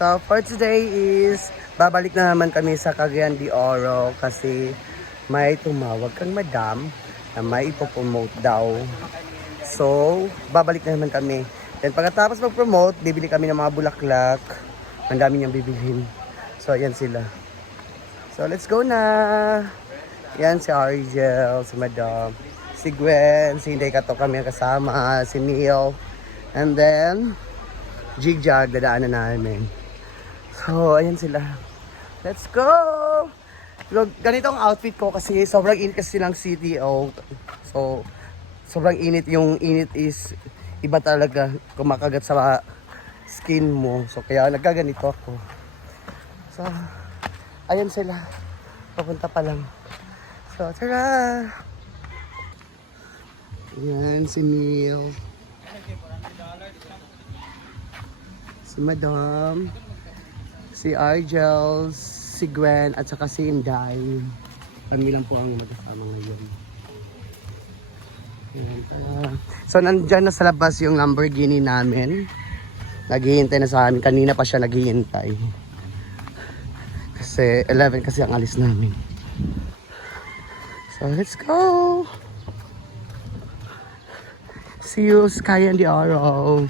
So for today is babalik na naman kami sa Cagayan de Oro kasi may tumawag kang madam na may ipopromote daw. So babalik na naman kami. Then pagkatapos mag-promote, bibili kami ng mga bulaklak. Ang dami niyang bibilhin. So ayan sila. So let's go na. Yan si Argel, si Madam, si Gwen, si Inday Kato kami kasama, si Neil. And then Jigjag, dadaanan namin. So, ayan sila. Let's go! Look, ganito ang outfit ko kasi sobrang init kasi ng CTO. So, sobrang init. Yung init is iba talaga kumakagat sa skin mo. So, kaya nagkaganito ako. So, ayan sila. Papunta pa lang. So, tara! Ayan, si Neil. Si Madam, si Argel, si Gwen, at saka si Inday. Kami lang po ang magkasama ngayon. Ayan, so, nandyan na sa labas yung Lamborghini namin. Naghihintay na sa amin. Kanina pa siya naghihintay. Kasi 11 kasi ang alis namin. So, let's go! See you, Cagayan de Oro.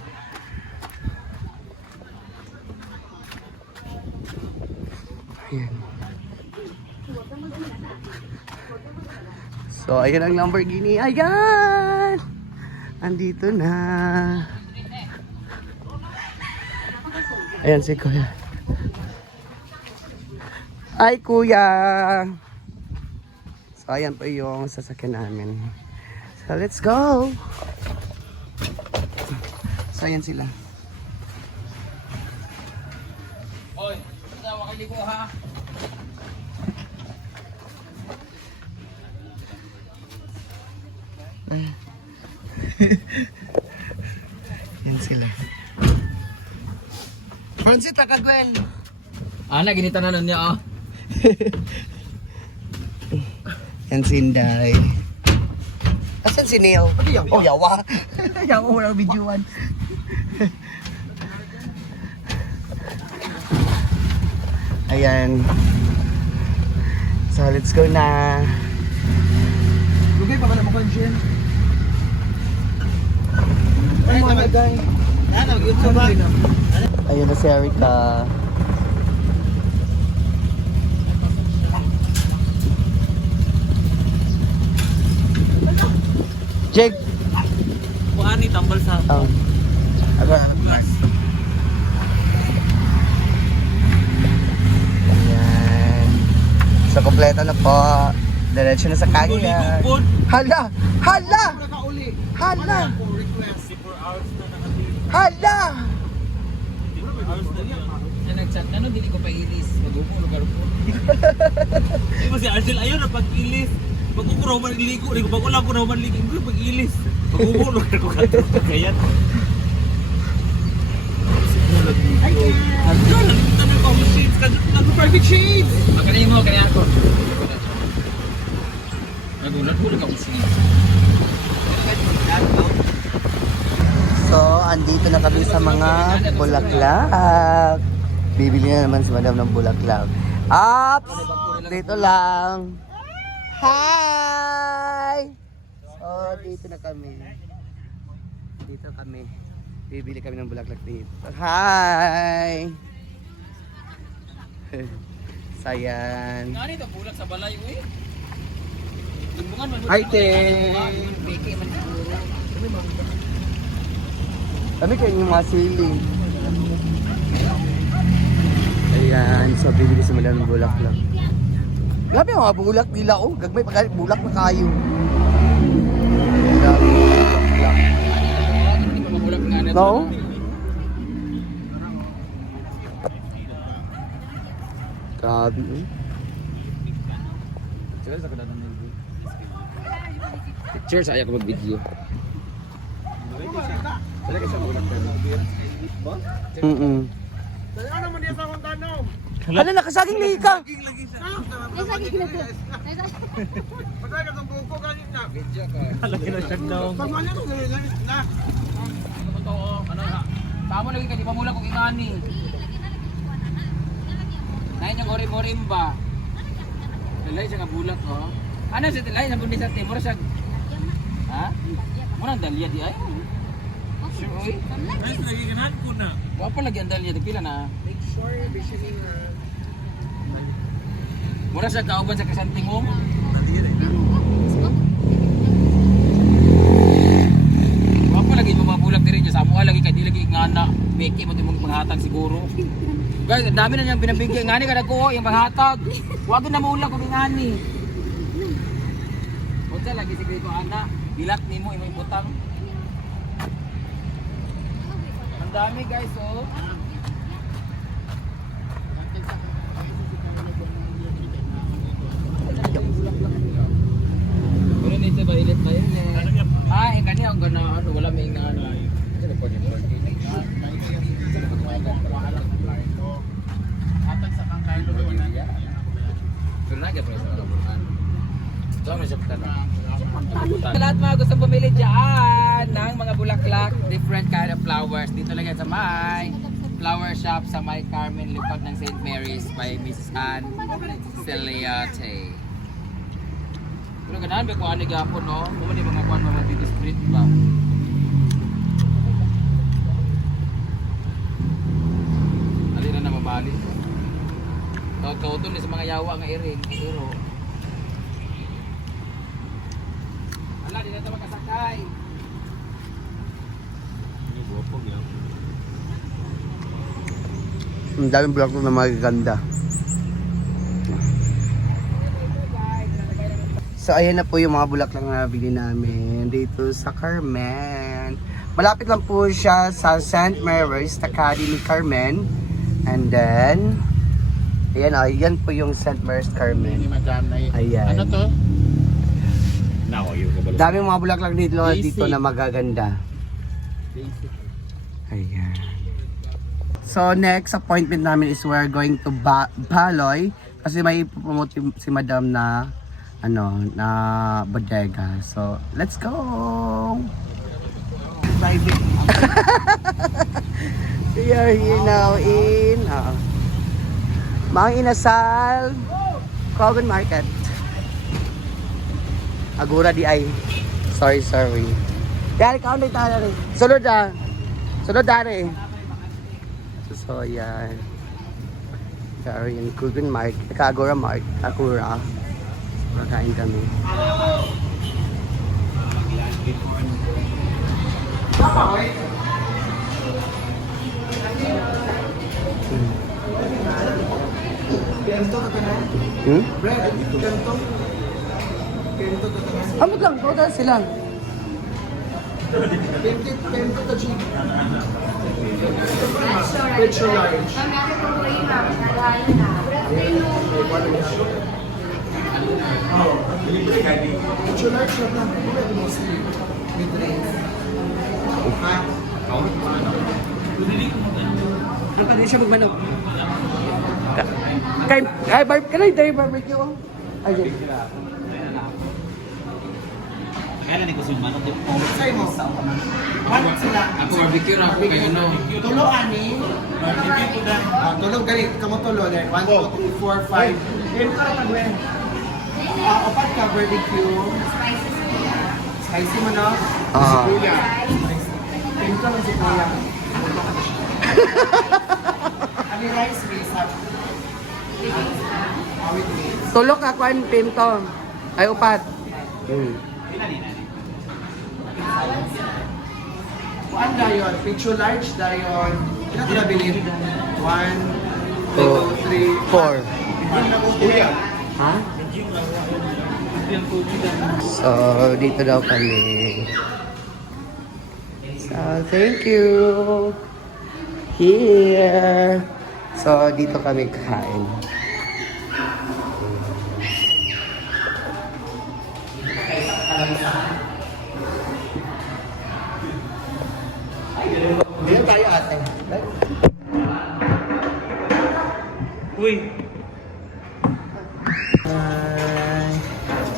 Ayan. So, ayan ang Lamborghini. Ayan! Andito na. Ayan si Kuya. Ay, Kuya! So, ayan po yung sasakyan namin. So, let's go! So, ayan sila. Oy, tawa kayo ko ha. Yan sila. Francis, Gwen. Ana ginita na nun niya oh. Yan si Inday. Asan si Neil? Oh, yawa. Yawa, walang videoan. Ayan. So, let's go na. Lugay pa ba na mo Jen? Ay, mga guy. Ano, YouTube ba? Ayun na si Erica. Jake! Kuha ni tambal sa Ayan. So, kompleto na po. Diretso na sa Cagayan. Hala! Hala! Hala! Hala! nagchat na no, dili ko pa ilis. Magumo lugar ko. Di ba si Argel ayaw na pag-ilis. Pag ko roman ligo, rin ko pag ulam ko roman ligo, pag-ilis. Magumo lugar ko kagayat. Ay, Argel, nagpunta mo ko shades ka nag-private shades. Magaling mo kaya ako. Nagulat ko lang ako shades. So, andito na kami sa mga bulaklak. Bibili na naman si Madam ng bulaklak. Ups! Dito lang. Hi! So, dito na kami. Dito kami. Bibili kami ng bulaklak dito. Hi! Sayan. Ngani to bulak sa balay uy. Timbungan man. Hi, te! Beke man siguro. Kami kayo yung mga siling. Ayan, so bibili si Madam ng bulaklak. Grabe ang mga bulak nila, oh. Gagmay pa bulak na kayo. Grabe bulaklak. Hindi pa mabulak nga na. No? Grabe, eh. Cheers, ayaw ko mag-video. Ano man diya sa akong tanong? Hala, nakasaging lihi ka! Patay ka ng buko ganit na. Lagi na siya daw. Pag ano mo ganit na. Totoo, ano ha? Tama lagi ka, di pa mula kong imani. morimba. Dalay siya nga bulat ko. Ano siya dalay na bundi sa timor siya. Ha? Muna ang dalya di ay. Uy. Ay, lagi ganahan ko na. Wa pa lagi ang dalya di pila na. Make sure, visioning na. Mura siya kauban sa kasantingom. Wa pa lagi mabulag diri sa amo lagi kay di lagi ngana. Beki mo timong panghatag siguro. Guys, ang dami na niyang binabigay ngani kada ko yung panghatag. Wa gyud na maulag ko ngani. Unsa lagi siguro ko ana, bilat nimo imong ibutang. Ang dami guys oh. Pero nito ba ilit ba yun eh? Ah, yung kanya ang gana, ano, wala may nga ano. Ano po yung birthday? Atag sa kang Carlo ko na. Pero nagya pa yung sa kabuhan. So, ano siya pagtanong? Sa lahat mga gusto bumili dyan ng mga bulaklak, different kind of flowers. Dito lang yan sa may flower shop sa may Carmen likod ng St. Mary's by Mrs. Ann Celiate. Pero ganahan ba kung ano gapon no? Kung di mga kuhan mga dito street ba? Alin na mabalik. Kautol ni sa mga yawa nga iring, iro. Ala, di na ito makasakay. Ang daming bulaklak na magaganda. So ayan na po yung mga bulaklak na nabili namin dito sa Carmen. Malapit lang po siya sa St. Mary's Academy Carmen. And then ayan po yung St. Mary's Carmen. Ayan. Ano to? Daming mga bulaklak dito na magaganda. Ayan. So next appointment namin is we're going to Baloy kasi may promote si Madam na na bodega. So let's go. We are here now in Mang Inasal Cogan Market. Agura di ay. Sorry. Dari kaon dito dari. Sulod dari. So yan. Dari in Cogan Market, Agura Market, Agura. Makain kami. Amot lang, total sila. Ang pa rin siya magmanok. Kay barbecue. Ay, Kailan ni ko sa manok di po. Say mo. Manok sila. Ako barbecue na ako kayo no. Tulo ani. Barbecue ko na. Tulog gali kamo tulo dai. 1 2 3 4 5. Pero ka na gwen. Opat ka barbecue. Spicy mo no? Kuya. Pinto lang si kuya. Ani rice base up. Awit base. tulok ako ang pinto. Ay, upat. Kuan dayon, picture large dayon. Kina ko nabilin? 1, 2, 3, 4. Kuya. Ha? So, dito daw kami. So, thank you. Here. So, dito kami kain. Dito tayo ate. Uy.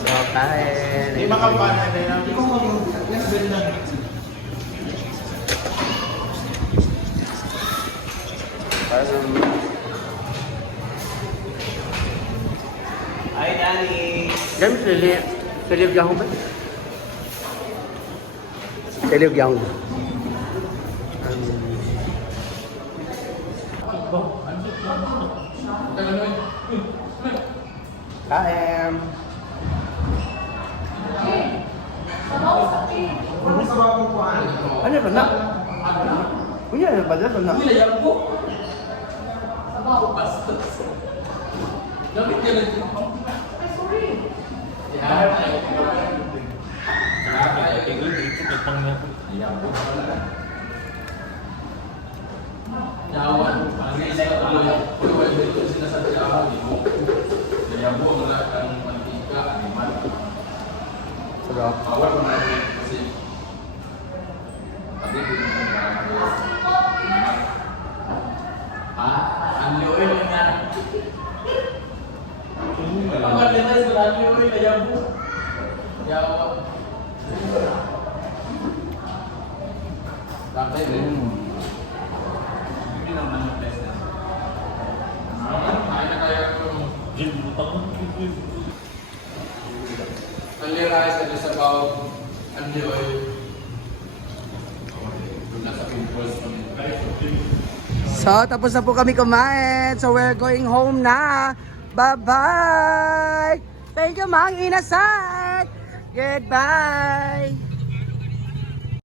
So, kain. Di makapana na yan. Gan sili. Sili yahoo ba? Sili yahoo. KM. Ano ba na? Punya na ba na? Wala yan po. Bastos. Dapat yan lang. Sarap. Only rice that is about only oil. Nasa pimples pa rin. So, tapos na po kami kumain. So, we're going home na. Bye-bye! Thank you, Mang Inasal! Goodbye!